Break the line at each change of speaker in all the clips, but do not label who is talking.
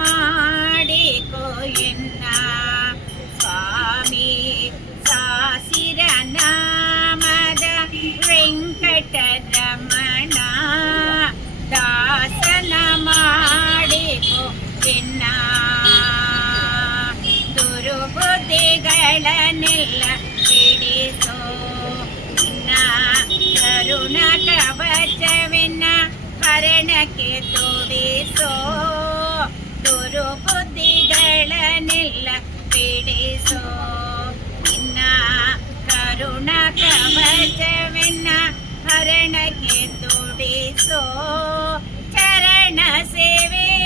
ಮಾಡಿ ಕೋ ಸ್ರ ನಾಮದ ವೃಂಕಟನಮನ ದಾಸನ ಮಾಡಿ ಕೊನ್ನ ದುರುಬುದ್ಧಿಗಳಿಡಿಸೋನಾ ಕವಚವಿಲ್ಲ കാരണ കേസോ ഗുരു ബുദ്ധികളനില്ല പിടിസോ ഇന്ന കരുണ കവചവിന്ന ഭരണ കേസോ ചരണ സേവേ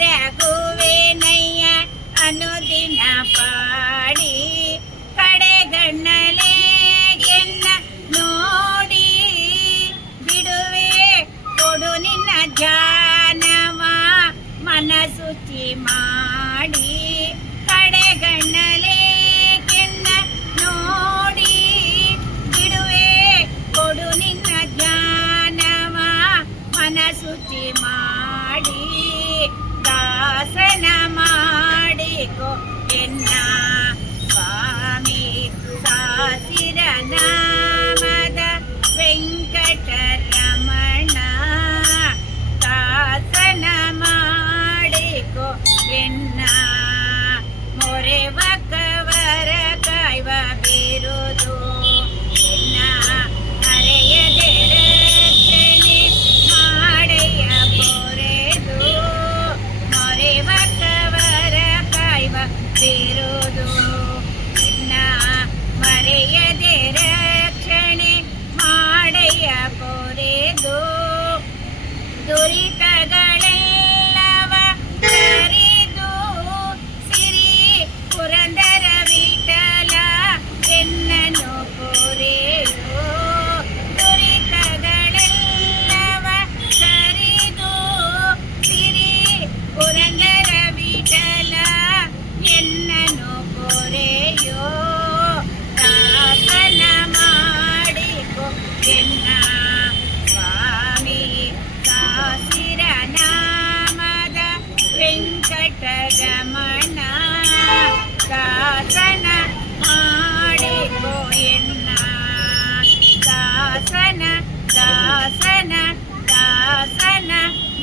ರ ಕುವೆನೆಯ ಅನುದಿನ ಪಡಿ ಕಡೆಗಣಲೆ ನೋಡಿ ಬಿಡುವೆ ಕೊಡೂನ ಜಾನವ ಮನ ಸೂಚಿ ಮಾಡಿ ಕಡೆಗಣ್ಣಿನ್ನ ನೋಡಿ ಬಿಡುವೆ ಕೊಡು ನಿನ್ನ ಜ್ಞಾನವ ಮನಸೂಚಿ ಮಾಡಿ ಆಸನ ಮಾಡಿಕೊ ಎನ್ನ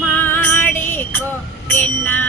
ಮಾಡಿಕೊ ಎನ್ನಾ